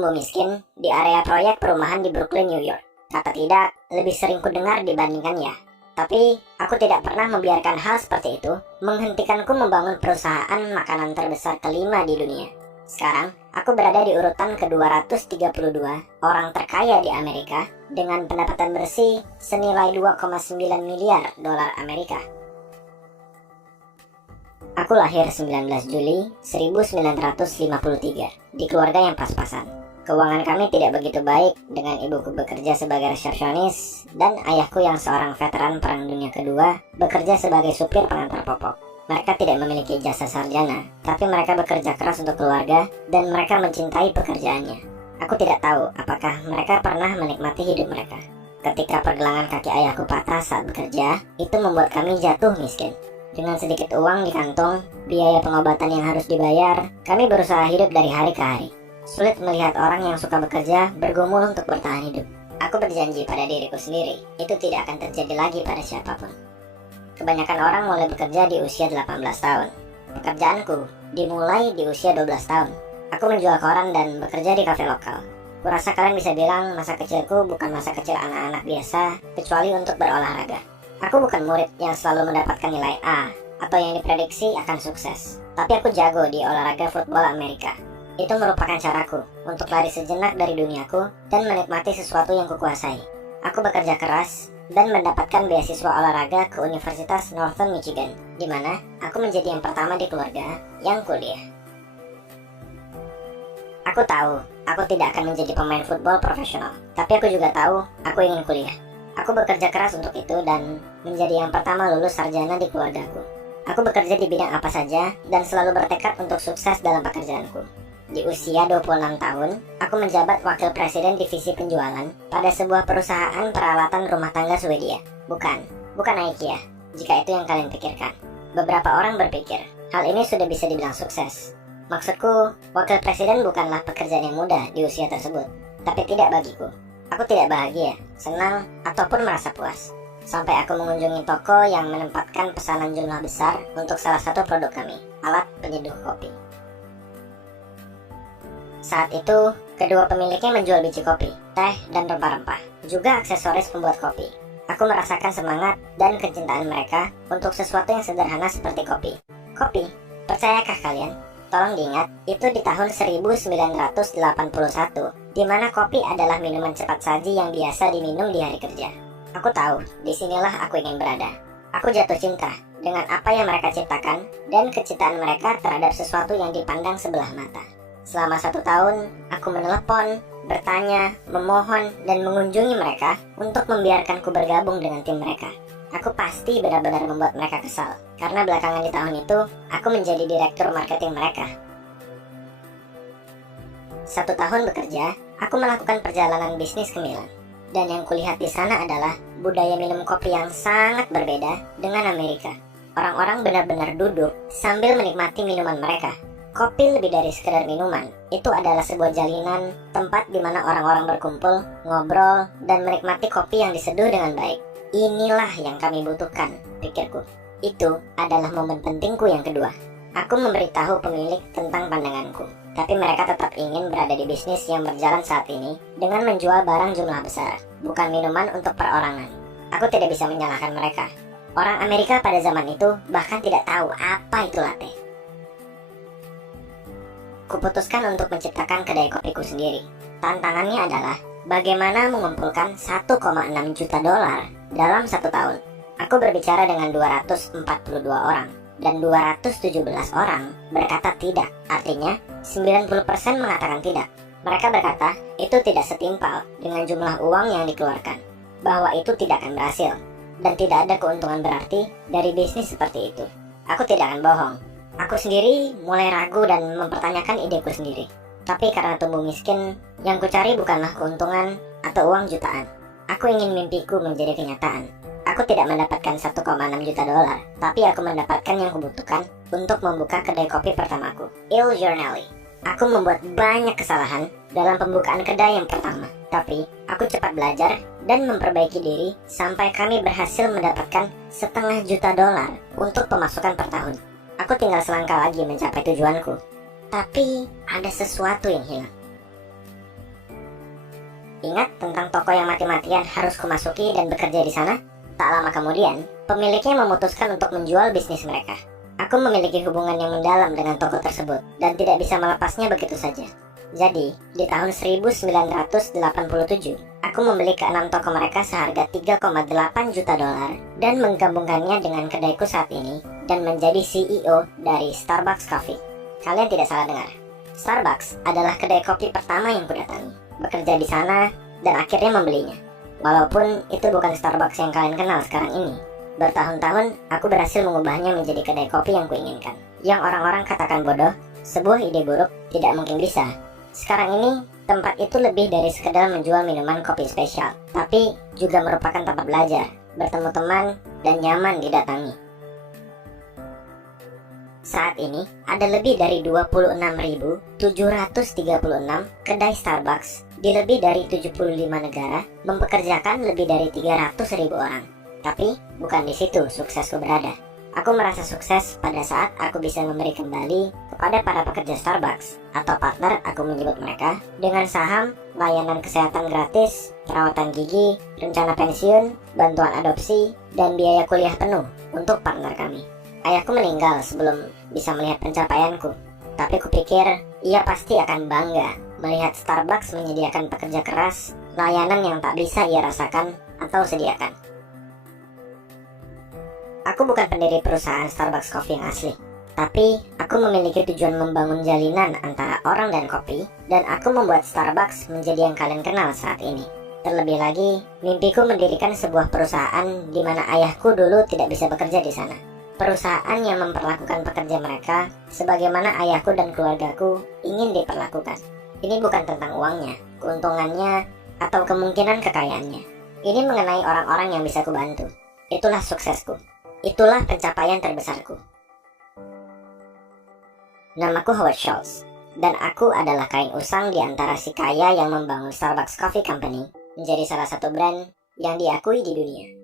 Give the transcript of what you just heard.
tumbuh miskin di area proyek perumahan di Brooklyn, New York. Kata tidak lebih sering kudengar dibandingkan ya. Tapi aku tidak pernah membiarkan hal seperti itu menghentikanku membangun perusahaan makanan terbesar kelima di dunia. Sekarang, aku berada di urutan ke-232 orang terkaya di Amerika dengan pendapatan bersih senilai 2,9 miliar dolar Amerika. Aku lahir 19 Juli 1953 di keluarga yang pas-pasan. Keuangan kami tidak begitu baik dengan ibuku bekerja sebagai resepsionis dan ayahku yang seorang veteran Perang Dunia Kedua bekerja sebagai supir pengantar popok. Mereka tidak memiliki ijazah sarjana, tapi mereka bekerja keras untuk keluarga dan mereka mencintai pekerjaannya. Aku tidak tahu apakah mereka pernah menikmati hidup mereka. Ketika pergelangan kaki ayahku patah saat bekerja, itu membuat kami jatuh miskin. Dengan sedikit uang di kantong, biaya pengobatan yang harus dibayar, kami berusaha hidup dari hari ke hari. Sulit melihat orang yang suka bekerja bergumul untuk bertahan hidup. Aku berjanji pada diriku sendiri, itu tidak akan terjadi lagi pada siapapun. Kebanyakan orang mulai bekerja di usia 18 tahun. Pekerjaanku dimulai di usia 12 tahun. Aku menjual koran dan bekerja di kafe lokal. Kurasa kalian bisa bilang masa kecilku bukan masa kecil anak-anak biasa, kecuali untuk berolahraga. Aku bukan murid yang selalu mendapatkan nilai A atau yang diprediksi akan sukses. Tapi aku jago di olahraga football Amerika. Itu merupakan caraku untuk lari sejenak dari duniaku dan menikmati sesuatu yang kukuasai. Aku bekerja keras dan mendapatkan beasiswa olahraga ke Universitas Northern Michigan, di mana aku menjadi yang pertama di keluarga yang kuliah. Aku tahu aku tidak akan menjadi pemain football profesional, tapi aku juga tahu aku ingin kuliah. Aku bekerja keras untuk itu dan menjadi yang pertama lulus sarjana di keluargaku. Aku bekerja di bidang apa saja dan selalu bertekad untuk sukses dalam pekerjaanku. Di usia 26 tahun, aku menjabat wakil presiden divisi penjualan pada sebuah perusahaan peralatan rumah tangga Swedia. Bukan IKEA, jika itu yang kalian pikirkan. Beberapa orang berpikir, hal ini sudah bisa dibilang sukses. Maksudku, wakil presiden bukanlah pekerjaan yang mudah di usia tersebut. Tapi tidak bagiku. Aku tidak bahagia, senang, ataupun merasa puas. Sampai aku mengunjungi toko yang menempatkan pesanan jumlah besar untuk salah satu produk kami, alat penyeduh kopi. Saat itu, kedua pemiliknya menjual biji kopi, teh, dan rempah-rempah, juga aksesoris pembuat kopi. Aku merasakan semangat dan kecintaan mereka untuk sesuatu yang sederhana seperti kopi. Kopi, percayakah kalian? Tolong diingat, itu di tahun 1981, di mana kopi adalah minuman cepat saji yang biasa diminum di hari kerja. Aku tahu, disinilah aku ingin berada. Aku jatuh cinta dengan apa yang mereka ciptakan dan kecintaan mereka terhadap sesuatu yang dipandang sebelah mata. Selama 1 tahun, aku menelepon, bertanya, memohon, dan mengunjungi mereka untuk membiarkanku bergabung dengan tim mereka. Aku pasti benar-benar membuat mereka kesal, karena belakangan di tahun itu, aku menjadi direktur marketing mereka. 1 tahun bekerja, aku melakukan perjalanan bisnis ke Milan. Dan yang kulihat di sana adalah budaya minum kopi yang sangat berbeda dengan Amerika. Orang-orang benar-benar duduk sambil menikmati minuman mereka. Kopi lebih dari sekedar minuman. Itu adalah sebuah jalinan, tempat di mana orang-orang berkumpul, ngobrol, dan menikmati kopi yang diseduh dengan baik. Inilah yang kami butuhkan, pikirku. Itu adalah momen pentingku yang kedua. Aku memberitahu pemilik tentang pandanganku, tapi mereka tetap ingin berada di bisnis yang berjalan saat ini dengan menjual barang jumlah besar, bukan minuman untuk perorangan. Aku tidak bisa menyalahkan mereka. Orang Amerika pada zaman itu bahkan tidak tahu apa itu latte. Kuputuskan untuk menciptakan kedai kopiku sendiri. Tantangannya adalah bagaimana mengumpulkan 1,6 juta dolar dalam 1 tahun. Aku berbicara dengan 242 orang dan 217 orang berkata tidak. Artinya 90% mengatakan tidak. Mereka berkata itu tidak setimpal dengan jumlah uang yang dikeluarkan, bahwa itu tidak akan berhasil dan tidak ada keuntungan berarti dari bisnis seperti itu. Aku tidak akan bohong. Aku sendiri mulai ragu dan mempertanyakan ideku sendiri. Tapi karena tumbuh miskin, yang kucari bukanlah keuntungan atau uang jutaan. Aku ingin mimpiku menjadi kenyataan. Aku tidak mendapatkan 1,6 juta dolar, tapi aku mendapatkan yang kubutuhkan untuk membuka kedai kopi pertamaku, Il Giornale. Aku membuat banyak kesalahan dalam pembukaan kedai yang pertama, tapi aku cepat belajar dan memperbaiki diri sampai kami berhasil mendapatkan $1,5 juta untuk pemasukan per tahun. Aku tinggal selangkah lagi mencapai tujuanku, tapi ada sesuatu yang hilang. Ingat tentang toko yang mati-matian harus kumasuki dan bekerja di sana? Tak lama kemudian, pemiliknya memutuskan untuk menjual bisnis mereka. Aku memiliki hubungan yang mendalam dengan toko tersebut dan tidak bisa melepasnya begitu saja. Jadi, di tahun 1987, aku membeli ke-6 toko mereka seharga 3,8 juta dolar dan menggabungkannya dengan kedaiku saat ini dan menjadi CEO dari Starbucks Coffee. Kalian tidak salah dengar. Starbucks adalah kedai kopi pertama yang kudatangi, bekerja di sana, dan akhirnya membelinya. Walaupun itu bukan Starbucks yang kalian kenal sekarang ini. Bertahun-tahun, aku berhasil mengubahnya menjadi kedai kopi yang kuinginkan. Yang orang-orang katakan bodoh, sebuah ide buruk, tidak mungkin bisa. Sekarang ini, tempat itu lebih dari sekedar menjual minuman kopi spesial, tapi juga merupakan tempat belajar, bertemu teman, dan nyaman didatangi. Saat ini, ada lebih dari 26.736 kedai Starbucks di lebih dari 75 negara, mempekerjakan lebih dari 300.000 orang. Tapi, bukan di situ suksesku berada. Aku merasa sukses pada saat aku bisa memberi kembali kepada para pekerja Starbucks, atau partner aku menyebut mereka, dengan saham, layanan kesehatan gratis, perawatan gigi, rencana pensiun, bantuan adopsi, dan biaya kuliah penuh untuk partner kami. Ayahku meninggal sebelum bisa melihat pencapaianku, tapi kupikir ia pasti akan bangga melihat Starbucks menyediakan pekerja keras, layanan yang tak bisa ia rasakan atau sediakan. Aku bukan pendiri perusahaan Starbucks Coffee yang asli, tapi aku memiliki tujuan membangun jalinan antara orang dan kopi, dan aku membuat Starbucks menjadi yang kalian kenal saat ini. Terlebih lagi, mimpiku mendirikan sebuah perusahaan di mana ayahku dulu tidak bisa bekerja di sana. Perusahaan yang memperlakukan pekerja mereka sebagaimana ayahku dan keluargaku ingin diperlakukan. Ini bukan tentang uangnya, keuntungannya, atau kemungkinan kekayaannya. Ini mengenai orang-orang yang bisa kubantu. Itulah suksesku. Itulah pencapaian terbesarku. Namaku Howard Schultz, dan aku adalah kain usang di antara si kaya yang membangun Starbucks Coffee Company menjadi salah satu brand yang diakui di dunia.